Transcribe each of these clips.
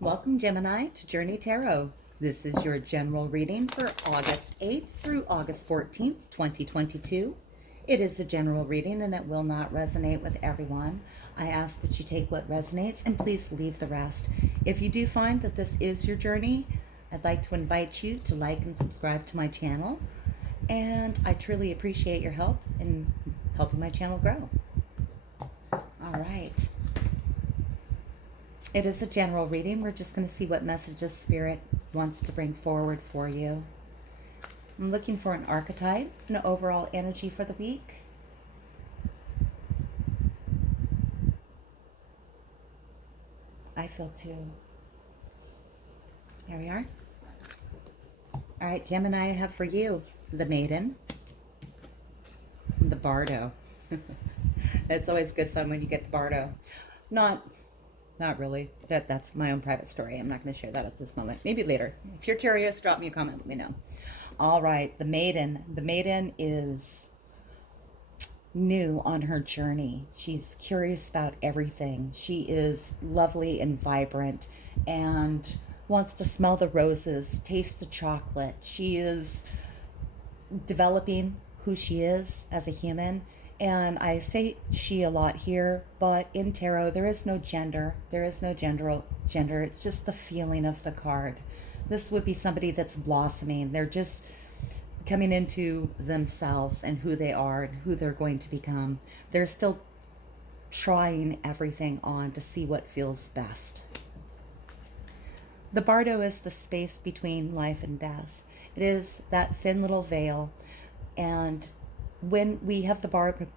Welcome, Gemini, to Journey Tarot. This is your general reading for August 8th through August 14th, 2022. It is a general reading and it will not resonate with everyone. I ask that you take what resonates and please leave the rest. If you do find that this is your journey, I'd like to invite you to like and subscribe to my channel. And I truly appreciate your help in helping my channel grow. All right. It is a general reading. We're just going to see what messages Spirit wants to bring forward for you. I'm looking for an archetype, an overall energy for the week. I feel too. There we are. All right, Gemini, I have for you the Maiden, and the Bardo. It's always good fun when you get the Bardo. Not really. That's my own private story. I'm not going to share that at this moment. Maybe later. If you're curious, drop me a comment. Let me know. All right. The Maiden. The Maiden is new on her journey. She's curious about everything. She is lovely and vibrant and wants to smell the roses, taste the chocolate. She is developing who she is as a human. And I say she a lot here, but in tarot, there is no gender. There is no gender. It's just the feeling of the card. This would be somebody that's blossoming. They're just coming into themselves and who they are and who they're going to become. They're still trying everything on to see what feels best. The Bardo is the space between life and death. It is that thin little veil, and when we have the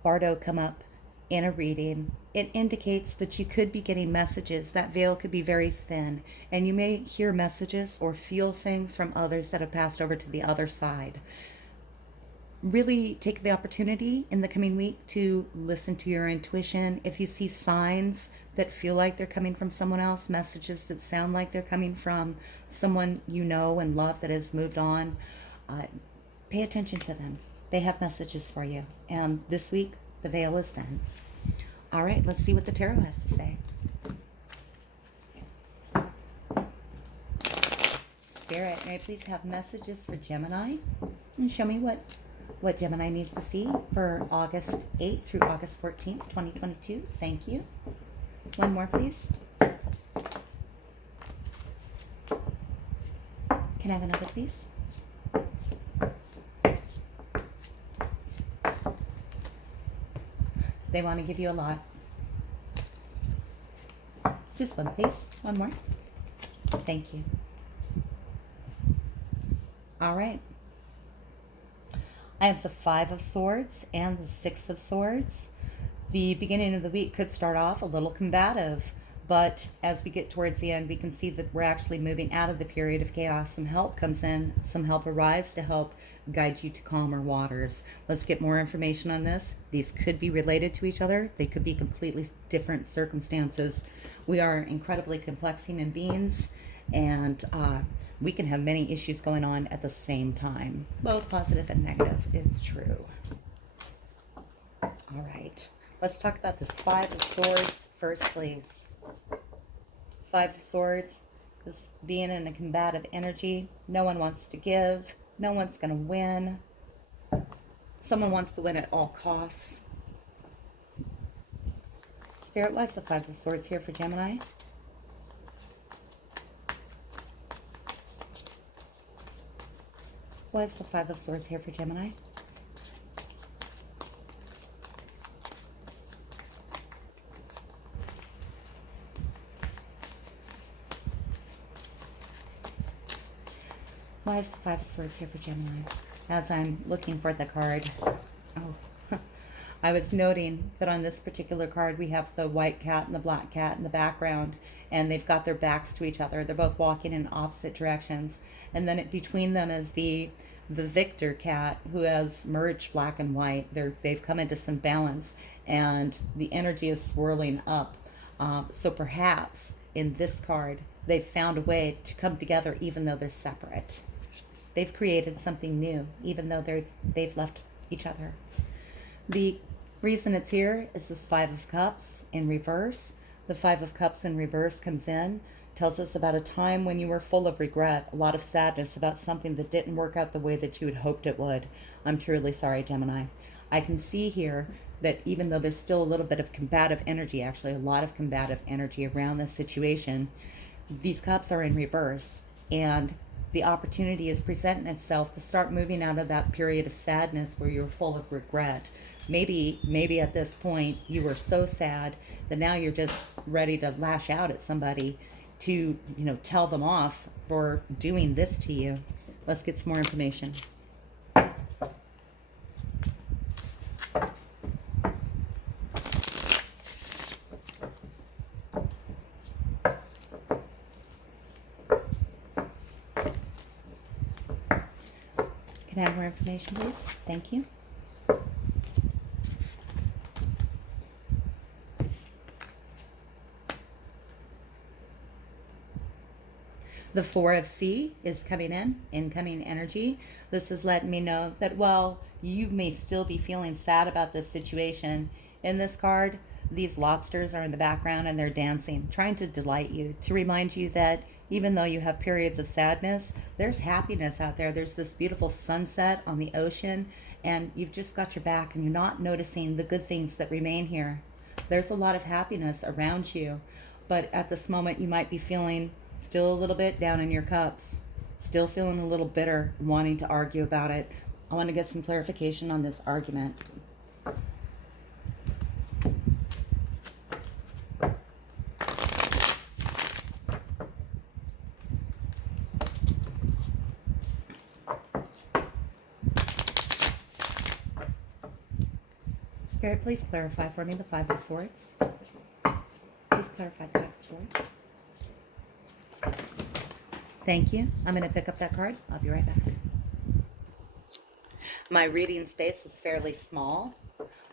Bardo come up in a reading, it indicates that you could be getting messages. That veil could be very thin, and you may hear messages or feel things from others that have passed over to the other side. Really take the opportunity in the coming week to listen to your intuition. If you see signs that feel like they're coming from someone else, messages that sound like they're coming from someone you know and love that has moved on, pay attention to them. They have messages for you. And this week, the veil is thin. All right, let's see what the tarot has to say. Spirit, may I please have messages for Gemini? And show me what Gemini needs to see for August 8th through August 14th, 2022. Thank you. One more, please. Can I have another, please? They want to give you a lot. Just one, please. One more. Thank you. All right. I have the 5 of Swords and the 6 of Swords. The beginning of the week could start off a little combative, but as we get towards the end, we can see that we're actually moving out of the period of chaos. Some help comes in, some help arrives to help guide you to calmer waters. Let's get more information on this. These could be related to each other. They could be completely different circumstances. We are incredibly complex human beings, and we can have many issues going on at the same time. Both positive and negative is true. All right. Let's talk about this 5 of Swords first, please. 5 of Swords is being in a combative energy. No one wants to give. No one's going to win. Someone wants to win at all costs. Spirit, why is the 5 of Swords here for Gemini? Why is the 5 of Swords here for Gemini? Why is the 5 of Swords here for Gemini? As I'm looking for the card, I was noting that on this particular card we have the white cat and the black cat in the background, and they've got their backs to each other. They're both walking in opposite directions, and then between them is the victor cat, who has merged black and white. They've come into some balance, and the energy is swirling up. So perhaps in this card they've found a way to come together even though they're separate. They've created something new, even though they've left each other. The reason it's here is this 5 of Cups in reverse. The 5 of Cups in reverse comes in Tells us about a time when you were full of regret, a lot of sadness about something that didn't work out the way that you had hoped it would. I'm truly sorry, Gemini. I can see here that even though there's still a little bit of combative energy, actually a lot of combative energy around this situation, these cups are in reverse, and the opportunity is presenting itself to start moving out of that period of sadness where you're full of regret. Maybe at this point you were so sad that now you're just ready to lash out at somebody to, tell them off for doing this to you. Let's get some more information. Can I have more information, please? Thank you. The Four of C is coming in, incoming energy. This is letting me know that while you may still be feeling sad about this situation, in this card, these lobsters are in the background and they're dancing, trying to delight you, to remind you that even though you have periods of sadness, there's happiness out there. There's this beautiful sunset on the ocean, and you've just got your back and you're not noticing the good things that remain here. There's a lot of happiness around you, but at this moment you might be feeling still a little bit down in your cups, still feeling a little bitter, wanting to argue about it. I want to get some clarification on this argument. Spirit, please clarify for me the Five of Swords. Please clarify the Five of Swords. Thank you. I'm going to pick up that card. I'll be right back. My reading space is fairly small,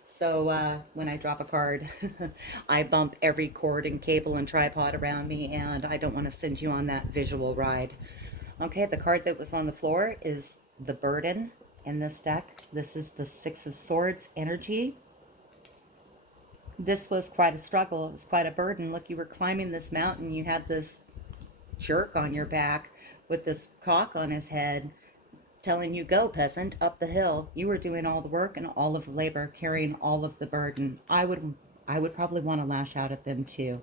so when I drop a card, I bump every cord and cable and tripod around me, and I don't want to send you on that visual ride. Okay, the card that was on the floor is the burden in this deck. This is the Six of Swords energy. This was quite a struggle. It was quite a burden. Look, you were climbing this mountain. You had this jerk on your back with this cock on his head telling you, go peasant, up the hill. You were doing all the work and all of the labor, carrying all of the burden. I would probably want to lash out at them too.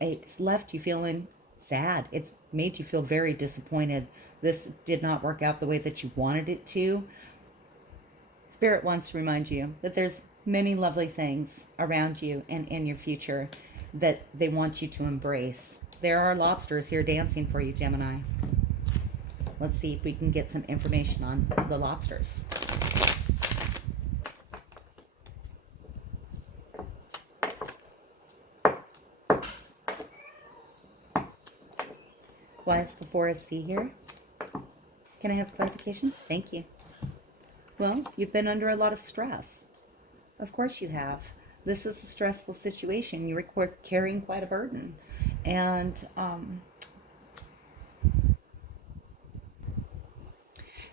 It's left you feeling sad. It's made you feel very disappointed. This did not work out the way that you wanted it to. Spirit wants to remind you that there's many lovely things around you and in your future that they want you to embrace. There are lobsters here dancing for you, Gemini. Let's see if we can get some information on the lobsters. Why is the Four of C here? Can I have clarification? Thank you. Well, you've been under a lot of stress. Of course you have. This is a stressful situation. You were carrying quite a burden. And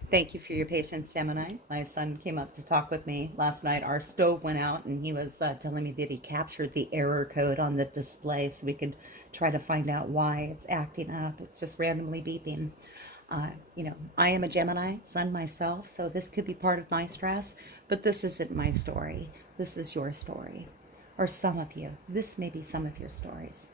thank you for your patience, Gemini. My son came up to talk with me last night. Our stove went out, and he was telling me that he captured the error code on the display so we could try to find out why it's acting up. It's just randomly beeping. I am a Gemini sun myself, so this could be part of my stress, but this isn't my story. This is your story. Or some of you. This may be some of your stories.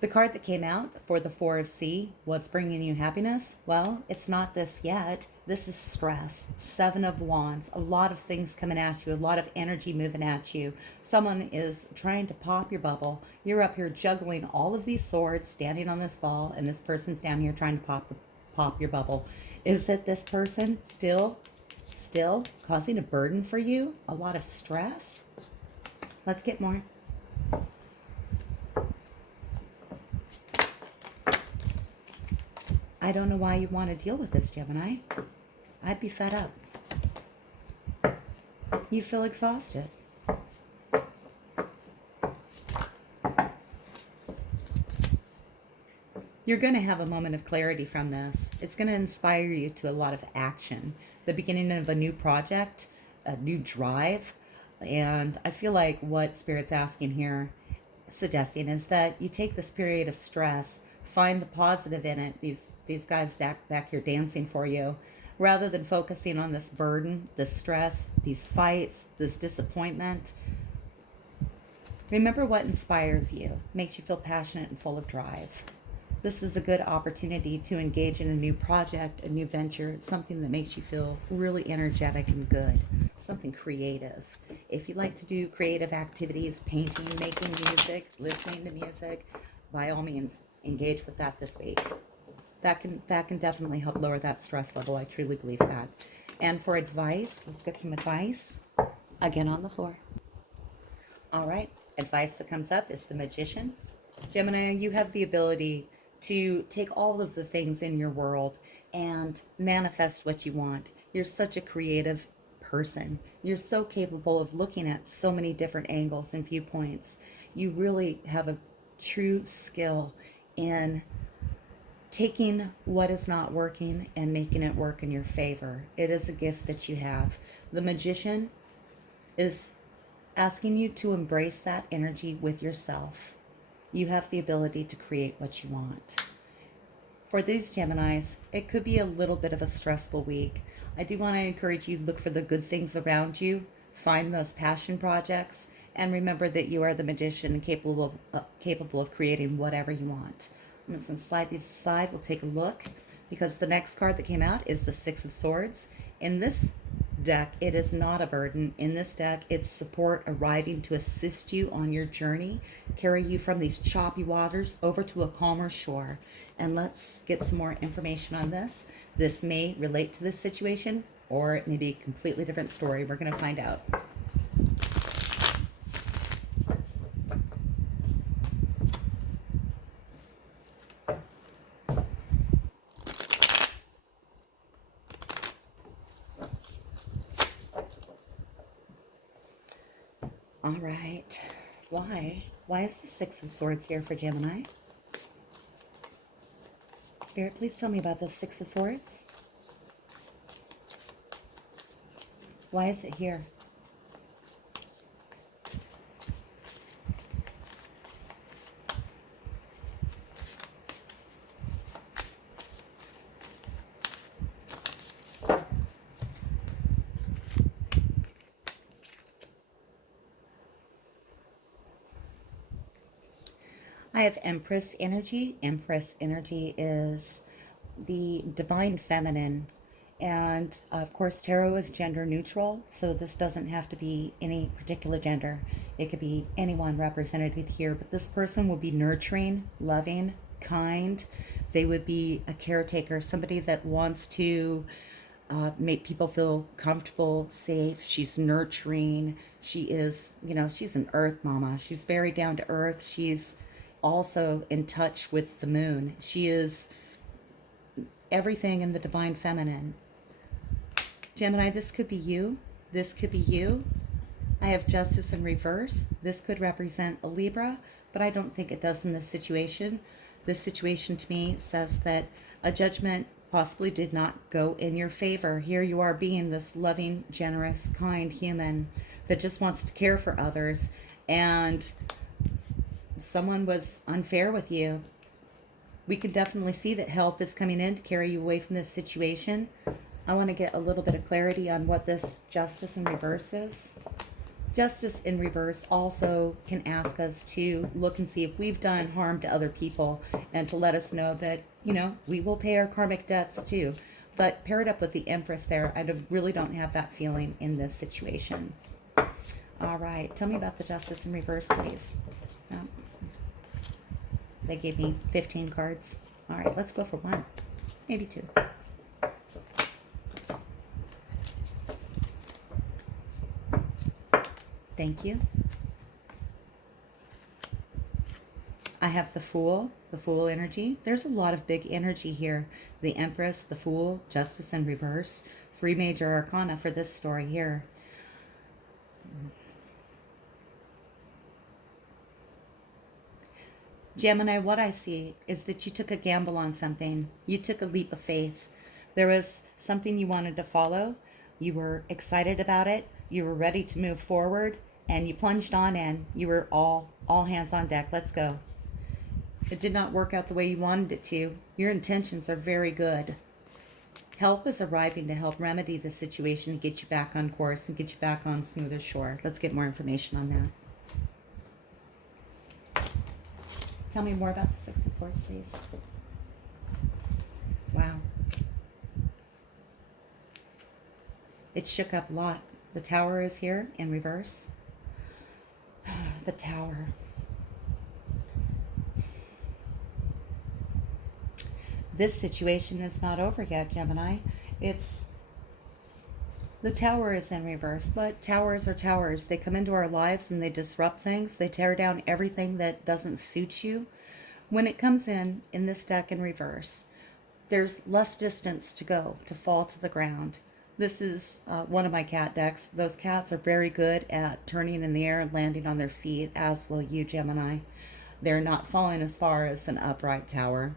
The card that came out for the Four of C, what's bringing you happiness? Well, it's not this yet. This is stress. Seven of Wands. A lot of things coming at you. A lot of energy moving at you. Someone is trying to pop your bubble. You're up here juggling all of these swords, standing on this ball, and this person's down here trying to pop your bubble. Is it this person still causing a burden for you? A lot of stress? Let's get more. I don't know why you want to deal with this, Gemini. I'd be fed up. You feel exhausted. You're going to have a moment of clarity from this. It's going to inspire you to a lot of action. The beginning of a new project, a new drive. And I feel like what Spirit's asking here, suggesting is that you take this period of stress, find the positive in it. These guys back here dancing for you, rather than focusing on this burden, this stress, these fights, this disappointment. Remember what inspires you, makes you feel passionate and full of drive. This is a good opportunity to engage in a new project, a new venture, something that makes you feel really energetic and good, something creative. If you like to do creative activities, painting, making music, listening to music, by all means, engage with that this week. That can definitely help lower that stress level. I truly believe that. And for advice, let's get some advice. Again on the floor. All right, advice that comes up is the Magician. Gemini, you have the ability to take all of the things in your world and manifest what you want. You're such a creative person. You're so capable of looking at so many different angles and viewpoints. You really have a true skill in taking what is not working and making it work in your favor. It is a gift that you have. The Magician is asking you to embrace that energy with yourself. You have the ability to create what you want. For these Geminis, it could be a little bit of a stressful week. I do want to encourage you to look for the good things around you, find those passion projects, and remember that you are the Magician and capable of creating whatever you want. I'm just going to slide these aside. We'll take a look, because the next card that came out is the Six of Swords. In this deck, it is not a burden. In this deck, it's support arriving to assist you on your journey, carry you from these choppy waters over to a calmer shore. And let's get some more information on this. This may relate to this situation, or it may be a completely different story. We're going to find out. All right. Why is the Six of Swords here for Gemini? Spirit, please tell me about the Six of Swords. Why is it here? I have Empress energy. Empress energy is the divine feminine. And of course, tarot is gender neutral, so this doesn't have to be any particular gender. It could be anyone represented here, but this person will be nurturing, loving, kind. They would be a caretaker, somebody that wants to make people feel comfortable, safe. She's nurturing. She is, she's an earth mama. She's very down to earth. She's also in touch with the moon. She is everything in the divine feminine. Gemini, this could be you. This could be you. I have Justice in reverse. This could represent a Libra, but I don't think it does in this situation. This situation to me says that a judgment possibly did not go in your favor. Here you are being this loving, generous, kind human that just wants to care for others, and someone was unfair with you. We can definitely see that help is coming in to carry you away from this situation. I want to get a little bit of clarity on what this Justice in reverse is. Justice in reverse also can ask us to look and see if we've done harm to other people, and to let us know that, we will pay our karmic debts too. But pair it up with the Empress there. I really don't have that feeling in this situation. All right. Tell me about the Justice in reverse, please. They gave me 15 cards. All right, let's go for one, maybe two. Thank you. I have the Fool energy. There's a lot of big energy here. The Empress, the Fool, Justice in reverse. 3 major arcana for this story here. Gemini, what I see is that you took a gamble on something. You took a leap of faith. There was something you wanted to follow. You were excited about it. You were ready to move forward, and you plunged on in. You were all All hands on deck. Let's go. It did not work out the way you wanted it to. Your intentions are very good. Help is arriving to help remedy the situation and get you back on course and get you back on smoother shore. Let's get more information on that. Tell me more about the Six of Swords, please. Wow. It shook up a lot. The Tower is here in reverse. The Tower. This situation is not over yet, Gemini. The Tower is in reverse, but towers are towers. They come into our lives and they disrupt things. They tear down everything that doesn't suit you. When it comes in this deck in reverse, there's less distance to go to fall to the ground. This is one of my cat decks. Those cats are very good at turning in the air and landing on their feet, as will you, Gemini. They're not falling as far as an upright tower.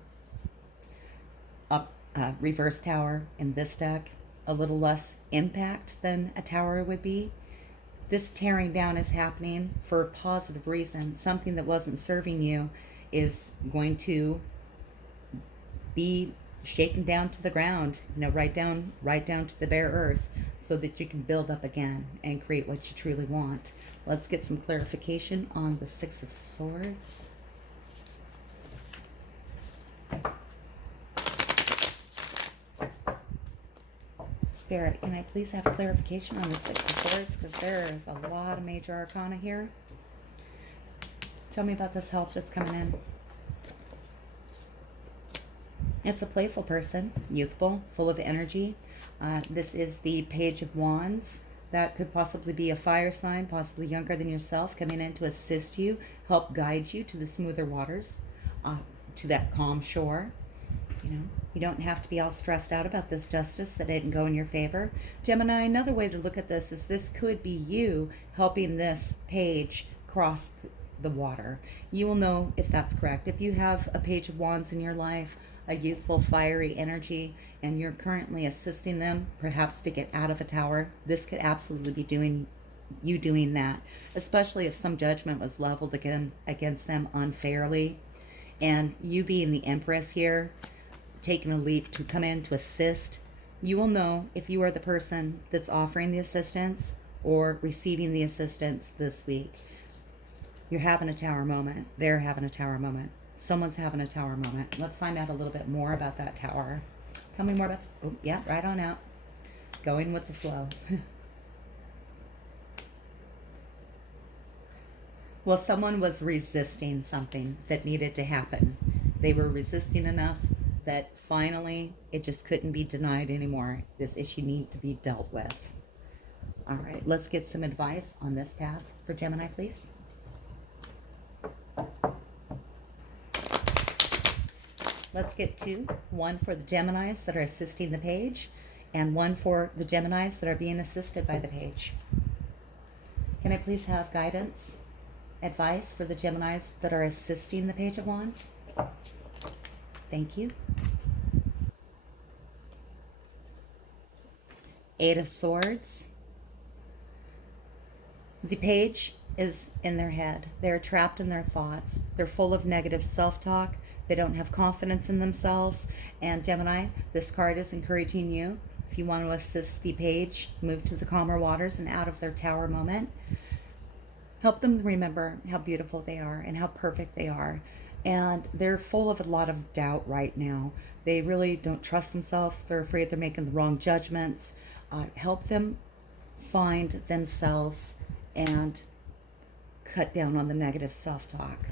Reverse tower in this deck, a little less impact than a tower would be. This tearing down is happening for a positive reason. Something that wasn't serving you is going to be shaken down to the ground, right down to the bare earth, so that you can build up again and create what you truly want. Let's get some clarification on the Six of Swords. Spirit, can I please have clarification on the Six of Swords? Because there is a lot of major arcana here. Tell me about this help that's coming in. It's a playful person, youthful, full of energy. This is the Page of Wands. That could possibly be a fire sign, possibly younger than yourself, coming in to assist you, help guide you to the smoother waters, to that calm shore. You don't have to be all stressed out about this justice that didn't go in your favor. Gemini, another way to look at this is this could be you helping this page cross the water. You will know if that's correct. If you have a Page of Wands in your life, a youthful, fiery energy, and you're currently assisting them, perhaps to get out of a tower, this could absolutely be doing that, especially if some judgment was leveled against them unfairly. And you being the Empress here, taking a leap to come in to assist, you will know if you are the person that's offering the assistance or receiving the assistance this week. You're having a tower moment. They're having a tower moment. Someone's having a tower moment. Let's find out a little bit more about that tower. Tell me more about... Oh, yeah, right on out. Going with the flow. Well, someone was resisting something that needed to happen. They were resisting enough that finally it just couldn't be denied anymore. This issue needed to be dealt with. All right, let's get some advice on this path for Gemini, please. Let's get two. One for the Geminis that are assisting the page, and one for the Geminis that are being assisted by the page. Can I please have guidance, advice for the Geminis that are assisting the Page of Wands? Thank you. Eight of Swords. The page is in their head. They're trapped in their thoughts. They're full of negative self-talk. They don't have confidence in themselves. And Gemini, this card is encouraging you, if you want to assist the page move to the calmer waters and out of their tower moment, help them remember how beautiful they are and how perfect they are. And they're full of a lot of doubt right now. They really don't trust themselves. They're afraid they're making the wrong judgments. Help them find themselves and cut down on the negative self-talk.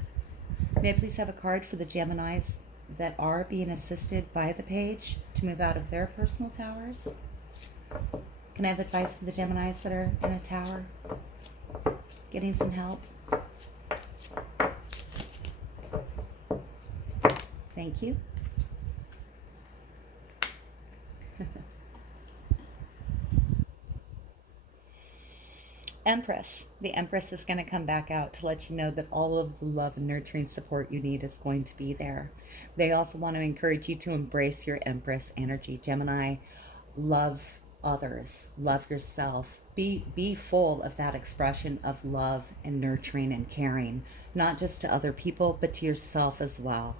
May I please have a card for the Geminis that are being assisted by the page to move out of their personal towers? Can I have advice for the Geminis that are in a tower getting some help? Thank you. Empress. The Empress is going to come back out to let you know that all of the love and nurturing support you need is going to be there. They also want to encourage you to embrace your Empress energy. Gemini, love others, love yourself. Be full of that expression of love and nurturing and caring. not just to other people, but to yourself as well.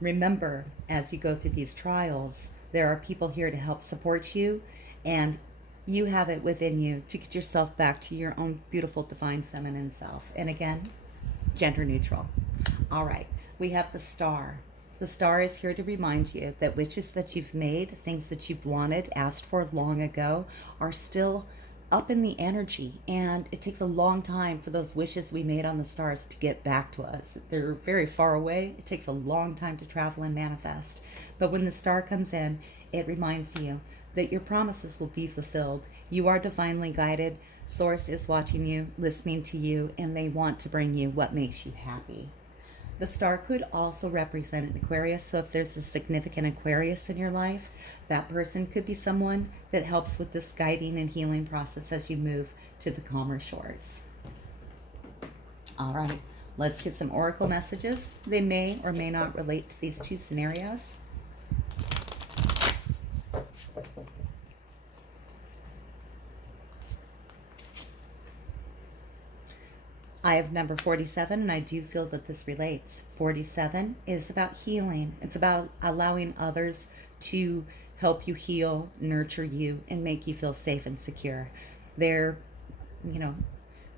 Remember, as you go through these trials, there are people here to help support you, and you have it within you to get yourself back to your own beautiful, divine, feminine self. And again, gender neutral. All right, we have the star. The star is here to remind you that wishes that you've made, things that you've wanted, asked for long ago, are still up in the energy, and it takes a long time for those wishes we made on the stars to get back to us. They're very far away. It takes a long time to travel and manifest. But when the star comes in, it reminds you that your promises will be fulfilled. You are divinely guided. Source is watching you, listening to you, and they want to bring you what makes you happy. The star could also represent an Aquarius, so if there's a significant Aquarius in your life, that person could be someone that helps with this guiding and healing process as you move to the calmer shores. All right, let's get some oracle messages. They may or may not relate to these two scenarios. I have number 47, and I do feel that this relates. 47 is about healing. It's about allowing others to help you heal, nurture you, and make you feel safe and secure. They're,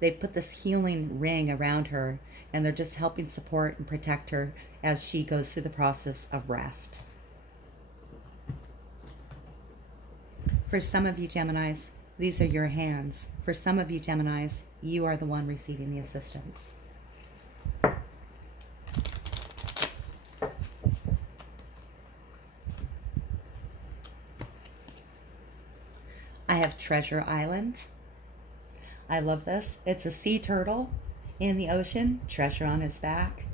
they put this healing ring around her, and they're just helping support and protect her as she goes through the process of rest. For some of you Geminis, these are your hands. For some of you Geminis, you are the one receiving the assistance. I have Treasure Island. I love this. It's a sea turtle in the ocean, treasure on his back.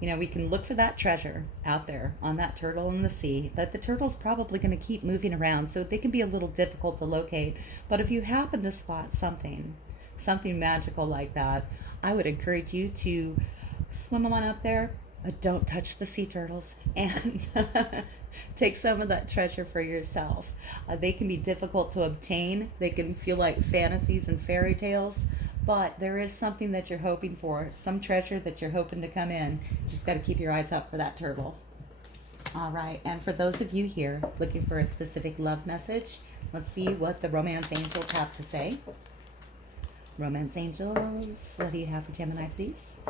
We can look for that treasure out there on that turtle in the sea, but the turtle's probably going to keep moving around, so they can be a little difficult to locate. But if you happen to spot something magical like that, I would encourage you to swim on up there, but don't touch the sea turtles, and take some of that treasure for yourself. They can be difficult to obtain. They can feel like fantasies and fairy tales, but there is something that you're hoping for, some treasure that you're hoping to come in. You just got to keep your eyes out for that turtle. All right, and for those of you here looking for a specific love message, let's see what the romance angels have to say. Romance angels, what do you have for Gemini, please?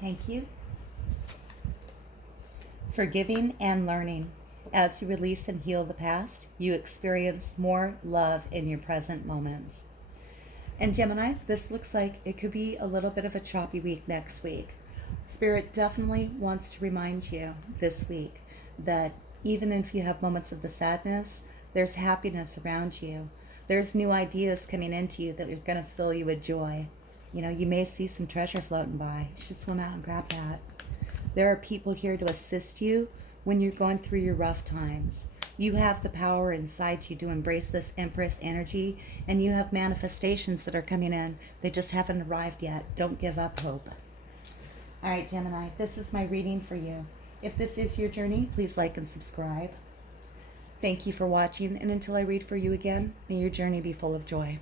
Thank you. Forgiving and learning. As you release and heal the past, you experience more love in your present moments. And Gemini, this looks like it could be a little bit of a choppy week next week. Spirit definitely wants to remind you this week that even if you have moments of the sadness, there's happiness around you. There's new ideas coming into you that are going to fill you with joy. You may see some treasure floating by. You should swim out and grab that. There are people here to assist you when you're going through your rough times. You have the power inside you to embrace this Empress energy, and you have manifestations that are coming in. They just haven't arrived yet. Don't give up hope. All right, Gemini, this is my reading for you. If this is your journey, please like and subscribe. Thank you for watching, and until I read for you again, may your journey be full of joy.